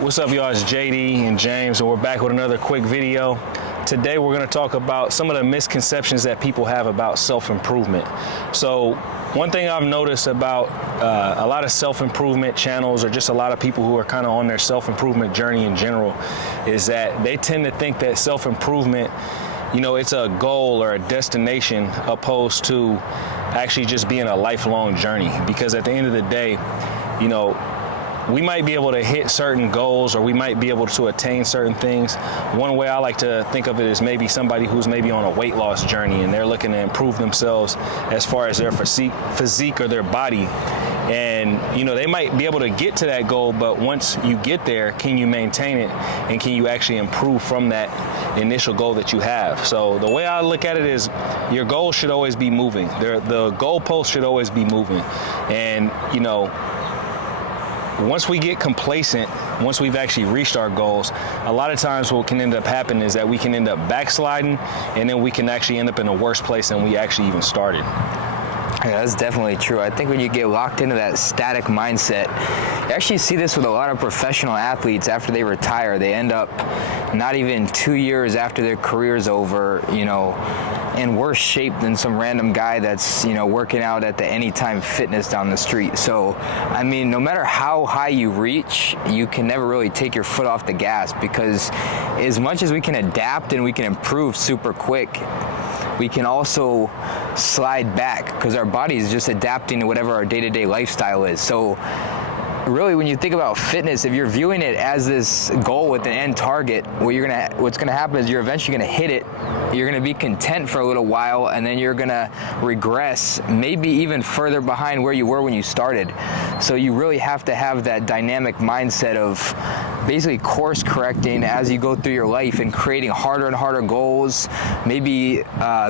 What's up, y'all? It's JD and James, and we're back with another quick video. Today we're going to talk about some of the misconceptions that people have about self-improvement. So one thing I've noticed about a lot of self-improvement channels, or just a lot of people who are kind of on their self-improvement journey in general, is that they tend to think that self-improvement, you know, it's a goal or a destination opposed to actually just being a lifelong journey. Because at the end of the day, you know, we might be able to hit certain goals, or we might be able to attain certain things. One way I like to think of it is maybe somebody who's maybe on a weight loss journey and they're looking to improve themselves as far as their physique or their body. And, you know, they might be able to get to that goal, but once you get there, can you maintain it? And can you actually improve from that initial goal that you have? So the way I look at it is your goal should always be moving. The goalpost should always be moving. And, you know, once we get complacent, once we've actually reached our goals, a lot of times what can end up happening is that we can end up backsliding, and then we can actually end up in a worse place than we actually even started. Yeah, that's definitely true. I think when you get locked into that static mindset, you actually see this with a lot of professional athletes after they retire. They end up not even 2 years after their career's over, you know, in worse shape than some random guy that's, you know, working out at the Anytime Fitness down the street. So, I mean, no matter how high you reach, you can never really take your foot off the gas, because as much as we can adapt and we can improve super quick, we can also slide back because our body is just adapting to whatever our day-to-day lifestyle is. So really, when you think about fitness, if you're viewing it as this goal with an end target, what's gonna happen is you're eventually gonna hit it. You're gonna be content for a little while, and then you're gonna regress, maybe even further behind where you were when you started. So you really have to have that dynamic mindset of basically course correcting as you go through your life and creating harder and harder goals, maybe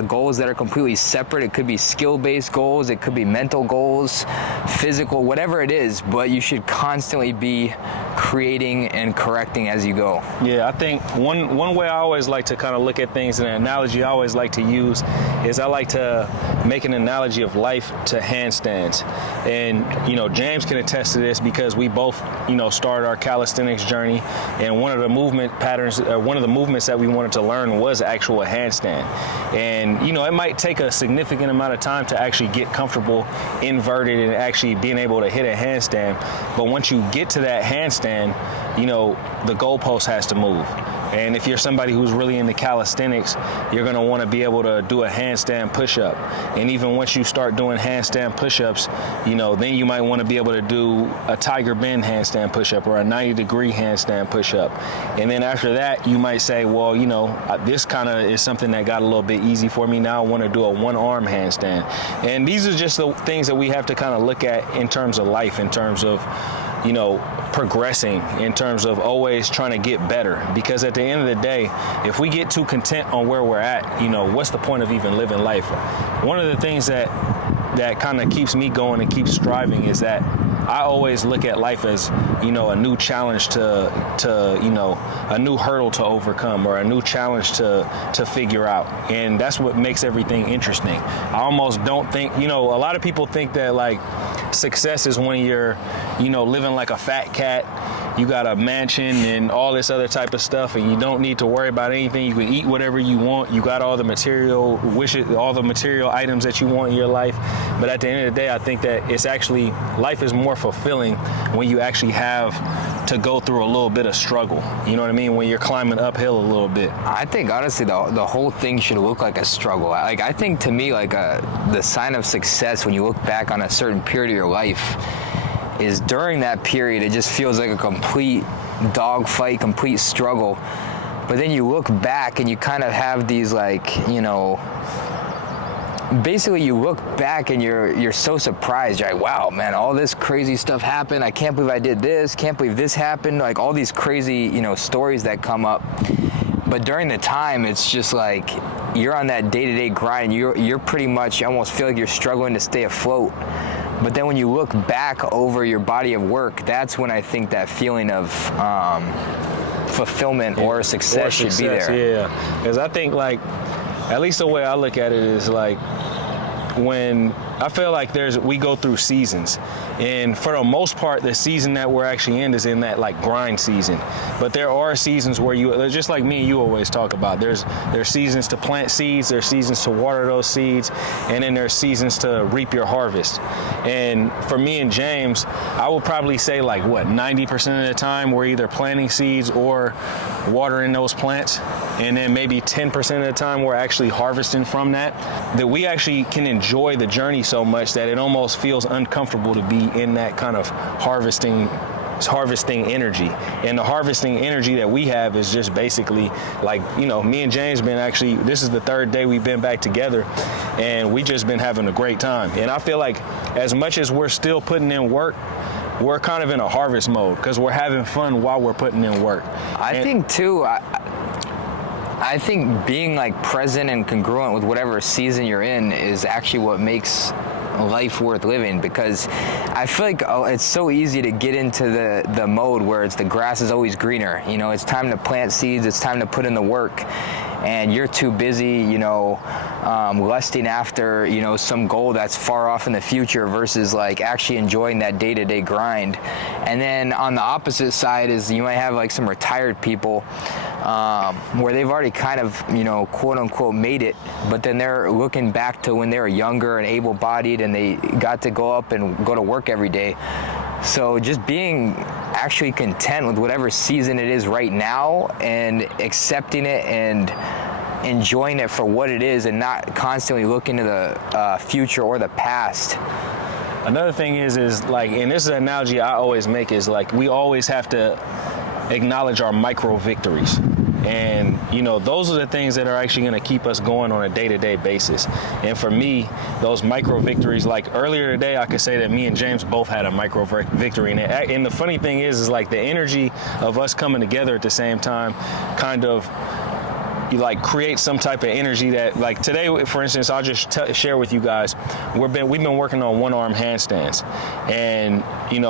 goals that are completely separate. It could be skill-based goals, it could be mental goals, physical, whatever it is, but you should constantly be creating and correcting as you go. Yeah, I think one way I always like to kind of look at things, and an analogy I always like to use, is I like to make an analogy of life to handstands. And, you know, James can attest to this because we both, you know, started our calisthenics journey, and one of the movement patterns, one of the movements that we wanted to learn was actual handstand. And, you know, it might take a significant amount of time to actually get comfortable inverted and actually being able to hit a handstand. But once you get to that handstand, you know, the goalpost has to move. And if you're somebody who's really into calisthenics, you're gonna wanna be able to do a handstand push-up. And even once you start doing handstand push-ups, you know, then you might wanna be able to do a tiger bend handstand push-up or a 90-degree handstand push-up. And then after that, you might say, well, you know, this kinda is something that got a little bit easy for me. Now I wanna do a one-arm handstand. And these are just the things that we have to kinda look at in terms of life, in terms of, you know, progressing, in terms of always trying to get better. Because at the end of the day, if we get too content on where we're at, you know, what's the point of even living life? One of the things that kind of keeps me going and keeps striving is that I always look at life as, you know, a new challenge to you know, a new hurdle to overcome, or a new challenge to figure out. And that's what makes everything interesting. I almost don't think, you know, a lot of people think that like success is when you're, you know, living like a fat cat, you got a mansion and all this other type of stuff, and you don't need to worry about anything. You can eat whatever you want. You got all the material wishes, all the material items that you want in your life. But at the end of the day, I think that it's actually, life is more fulfilling when you actually have to go through a little bit of struggle. You know what I mean? When you're climbing uphill a little bit. I think honestly the whole thing should look like a struggle. Like, I think to me, like the sign of success when you look back on a certain period of your life is during that period, it just feels like a complete dogfight, complete struggle. But then you look back and you kind of have these, like, you know, basically you look back and you're so surprised. You're like, wow, man, all this crazy stuff happened. I can't believe I did this. Can't believe this happened. Like all these crazy, you know, stories that come up. But during the time, it's just like you're on that day-to-day grind. You're pretty much, you almost feel like you're struggling to stay afloat. But then when you look back over your body of work, that's when I think that feeling of fulfillment or success should be there. Yeah, because I think, like, at least the way I look at it is like when I feel like we go through seasons, and for the most part, the season that we're actually in is in that like grind season. But there are seasons where just like me and you always talk about, there's seasons to plant seeds, there's seasons to water those seeds, and then there's seasons to reap your harvest. And for me and James, I would probably say like 90% of the time we're either planting seeds or watering those plants, and then maybe 10% of the time we're actually harvesting from that we actually can enjoy the journey so much that it almost feels uncomfortable to be in that kind of harvesting energy. And the harvesting energy that we have is just basically like, me and James this is the third day we've been back together, and we just been having a great time. And I feel like as much as we're still putting in work, we're kind of in a harvest mode because we're having fun while we're putting in work. I think too, I think being like present and congruent with whatever season you're in is actually what makes life worth living, because I feel like it's so easy to get into the mode where it's the grass is always greener. It's time to plant seeds, it's time to put in the work, and you're too busy, lusting after, some goal that's far off in the future versus like actually enjoying that day-to-day grind. And then on the opposite side is you might have like some retired people where they've already kind of, quote unquote made it, but then they're looking back to when they were younger and able-bodied and they got to go up and go to work every day. So just being actually content with whatever season it is right now and accepting it and enjoying it for what it is and not constantly looking to the future or the past. Another thing is like, and this is an analogy I always make, is like we always have to acknowledge our micro victories. And, those are the things that are actually going to keep us going on a day-to-day basis. And for me, those micro victories, like earlier today, I could say that me and James both had a micro victory. And the funny thing is like the energy of us coming together at the same time kind of create some type of energy that, like today, for instance, I'll just share with you guys, we've been working on one-arm handstands. And,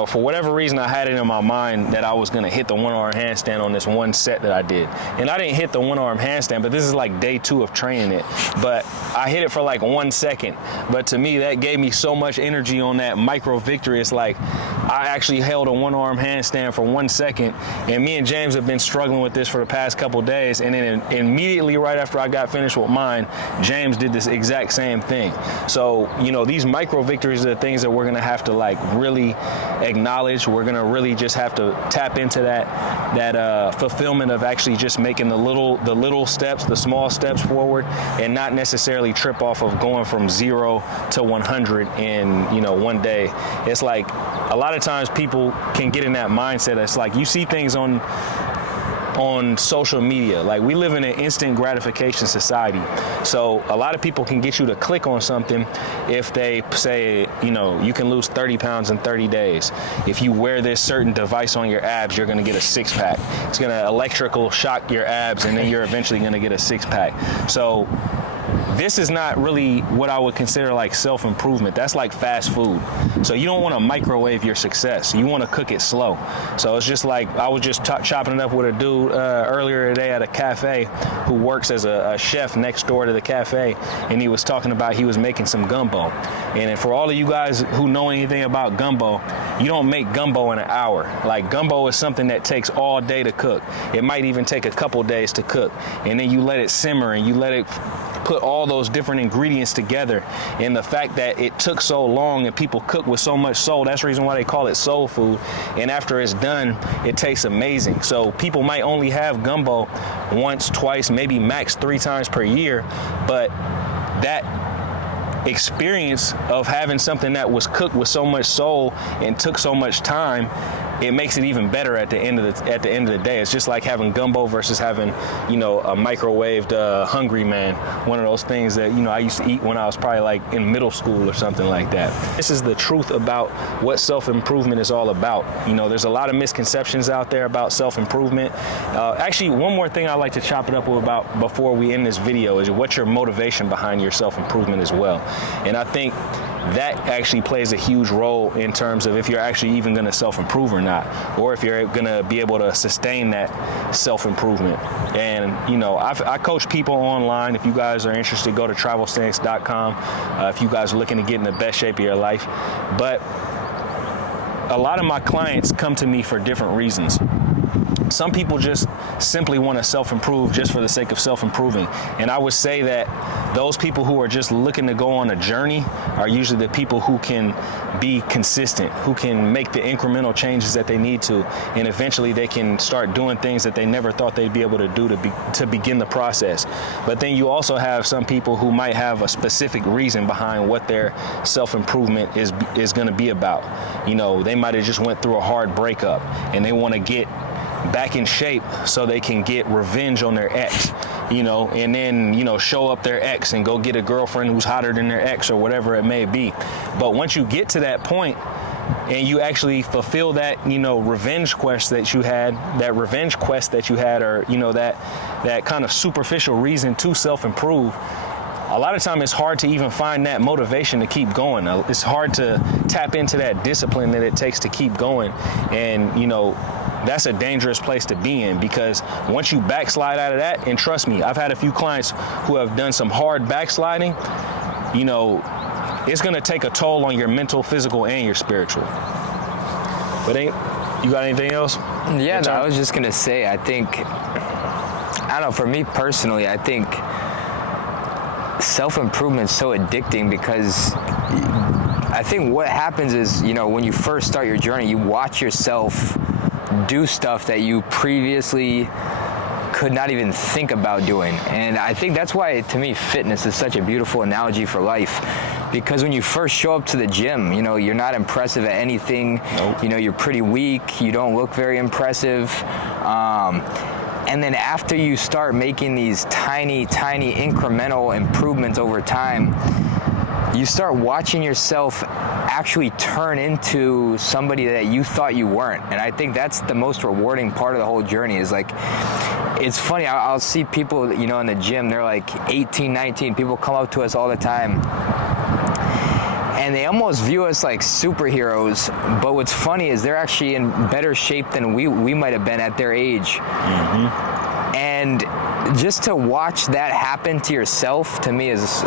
for whatever reason, I had it in my mind that I was going to hit the one-arm handstand on this one set that I did. And I didn't hit the one-arm handstand, but this is like day 2 of training it. But I hit it for like 1 second. But to me, that gave me so much energy on that micro victory. It's like I actually held a one-arm handstand for 1 second. And me and James have been struggling with this for the past couple days. And then immediately right after I got finished with mine, James did this exact same thing. So, these micro victories are the things that we're going to have to like really acknowledge. We're going to really just have to tap into that fulfillment of actually just making the little steps, the small steps forward, and not necessarily trip off of going from 0 to 100 in, one day. It's like a lot of times people can get in that mindset. It's like you see things on social media. Like we live in an instant gratification society. So a lot of people can get you to click on something if they say, you can lose 30 pounds in 30 days. If you wear this certain device on your abs, you're going to get a 6-pack. It's going to electrical shock your abs, and then you're eventually going to get a 6-pack. So this is not really what I would consider like self-improvement. That's like fast food. So you don't want to microwave your success. You want to cook it slow. So it's just like, I was just chopping it up with a dude earlier today at a cafe who works as a chef next door to the cafe. And he was talking about he was making some gumbo. And for all of you guys who know anything about gumbo, you don't make gumbo in an hour. Like gumbo is something that takes all day to cook. It might even take a couple days to cook. And then you let it simmer and you let it put all those different ingredients together. And the fact that it took so long and people cook with so much soul, that's the reason why they call it soul food. And after it's done, it tastes amazing. So people might only have gumbo once, twice, maybe max 3 times per year, but that experience of having something that was cooked with so much soul and took so much time, it makes it even better at the end of the day. It's just like having gumbo versus having, a microwaved Hungry Man, one of those things that, I used to eat when I was probably like in middle school or something like that. This is the truth about what self-improvement is all about. There's a lot of misconceptions out there about self-improvement. Actually, one more thing I like to chop it up with about before we end this video is what's your motivation behind your self-improvement as well. And I think that actually plays a huge role in terms of if you're actually even going to self-improve or not, or if you're going to be able to sustain that self-improvement. And you know, I coach people online. If you guys are interested, go to calisthenics.com if you guys are looking to get in the best shape of your life. But a lot of my clients come to me for different reasons. Some people just simply want to self-improve just for the sake of self-improving. And I would say that those people who are just looking to go on a journey are usually the people who can be consistent, who can make the incremental changes that they need to, and eventually they can start doing things that they never thought they'd be able to do to begin the process. But then you also have some people who might have a specific reason behind what their self-improvement is going to be about. You know, they might have just went through a hard breakup and they want to get back in shape so they can get revenge on their ex, you know, and then, you know, show up their ex and go get a girlfriend who's hotter than their ex or whatever it may be. But once you get to that point and you actually fulfill that, you know, revenge quest that you had, or, you know, that kind of superficial reason to self-improve, a lot of time it's hard to even find that motivation to keep going. It's hard to tap into that discipline that it takes to keep going. And, you know, that's a dangerous place to be in, because once you backslide out of that, and trust me, I've had a few clients who have done some hard backsliding, you know, it's gonna take a toll on your mental, physical, and your spiritual. But you got anything else? Yeah, no, I was just gonna say, I don't know, for me personally, I think self-improvement is so addicting, because I think what happens is, you know, when you first start your journey, you watch yourself do stuff that you previously could not even think about doing. And I think that's why, to me, fitness is such a beautiful analogy for life. Because when you first show up to the gym, you know, you're not impressive at anything. Nope. You know, you're pretty weak. You don't look very impressive. And then after you start making these tiny, tiny incremental improvements over time, you start watching yourself actually turn into somebody that you thought you weren't. And I think that's the most rewarding part of the whole journey. Is like, it's funny, I'll see people, you know, in the gym, they're like 18, 19, people come up to us all the time, and they almost view us like superheroes. But what's funny is they're actually in better shape than we might have been at their age. Mm-hmm. And just to watch that happen to yourself, to me, is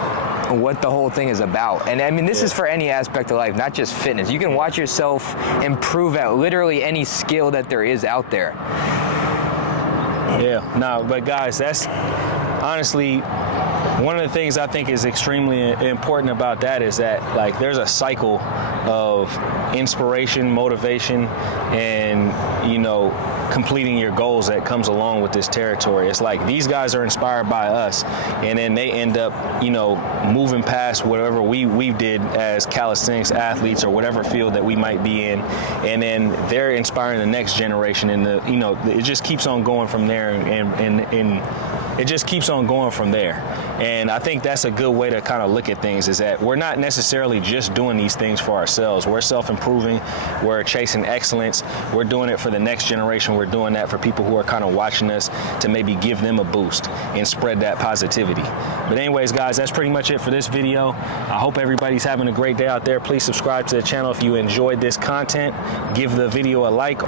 what the whole thing is about. And I mean, this is for any aspect of life, not just fitness. You can watch yourself improve at literally any skill that there is out there. Yeah, no, but guys, that's honestly one of the things I think is extremely important about that, is that, like, there's a cycle of inspiration, motivation, and, you know, completing your goals that comes along with this territory. It's like these guys are inspired by us, and then they end up, you know, moving past whatever we did as calisthenics athletes or whatever field that we might be in, and then they're inspiring the next generation, and you know, it just keeps on going from there, and it just keeps on going from there. And I think that's a good way to kind of look at things, is that we're not necessarily just doing these things for ourselves. We're self-improving, we're chasing excellence, we're doing it for the next generation, we're doing that for people who are kind of watching us to maybe give them a boost and spread that positivity. But anyways, guys, that's pretty much it for this video. I hope everybody's having a great day out there. Please subscribe to the channel if you enjoyed this content. Give the video a like.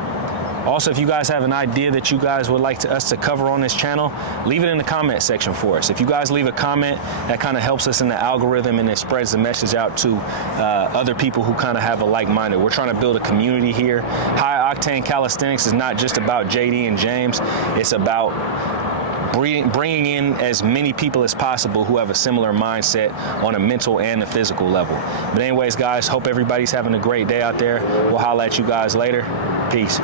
Also, if you guys have an idea that you guys would like us to cover on this channel, leave it in the comment section for us. If you guys leave a comment, that kind of helps us in the algorithm, and it spreads the message out to other people who kind of have a like-minded. We're trying to build a community here. High Octane Calisthenics is not just about JD and James. It's about bringing in as many people as possible who have a similar mindset on a mental and a physical level. But anyways, guys, hope everybody's having a great day out there. We'll holla at you guys later. Peace.